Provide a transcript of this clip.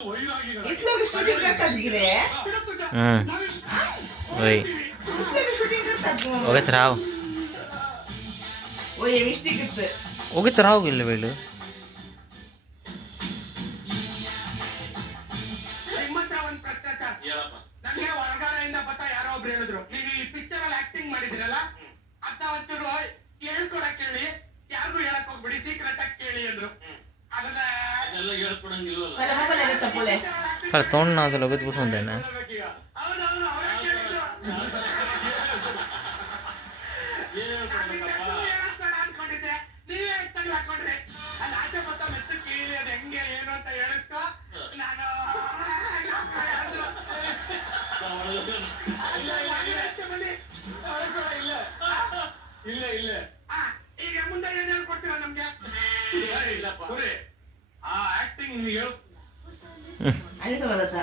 इथलं शूटिंग करतात गिरे वही इथलं शूटिंग करतात ओगत राव ओय मिस्टेक ಇತ್ತು ओगत राव गिल्ले वेळू ಒಂದು ಪ್ರಶ್ನೆ ನನಗೆ ಹೊರಗಡೆಯಿಂದ ಬತ್ತ ಯಾರೋ ಒಬ್ರು ಹೇಳಿದ್ರು ನೀವು ಈ ಪಿಕ್ಚರ್ ಅಲ್ಲಿ ಆಕ್ಟಿಂಗ್ ಮಾಡಿದಿರಲ್ಲ ಅಂತ ಒಂಚೂರು ಹೇಳ್ಕೊಡಕ್ ಹೇಳಿ ಯಾರಿಗೂ ಹೇಳಕ್ ಹೋಗ್ಬಿಡಿ ಸೀಕ್ರೆಟ್ ಆಗಿ ಕೇಳಿ ಅಂದ್ರು ಅದೆಲ್ಲ ಹೇಳ್ಕೊಡಂಗಿಲ್ವಲ್ಲ मला मोबाईल आहे तपोले पर तोंड ना तो लगत बसून देना ಹೌದೌದು ಅವರೇ ಕೇಳಿದ್ರು ಅನ್ಕೊಂಡಿದ್ದೆ ನೀವೇ ಎತ್ತಂಗ್ ಹಾಕೊಂಡ್ರಿ ಅಲ್ಲಿ ಆಚೆ ಬತ್ತ ಮೆತ್ತ ಕೇಳಿ ಅದು ಹೆಂಗೆ ಏನು ಅಂತ ಹೇಳಿಸ್ಕೊ ನಾನು ಇಲ್ಲ ಇಲ್ಲ ಈಗ ಮುಂದೆ ಏನ್ ಹೇಳ್ಕೊಡ್ತೀರಾ ನಮ್ಗೆ ಇಲ್ಲಪ್ಪ ಆ ಆಕ್ಟಿಂಗ್ ನೀವು आणि समजता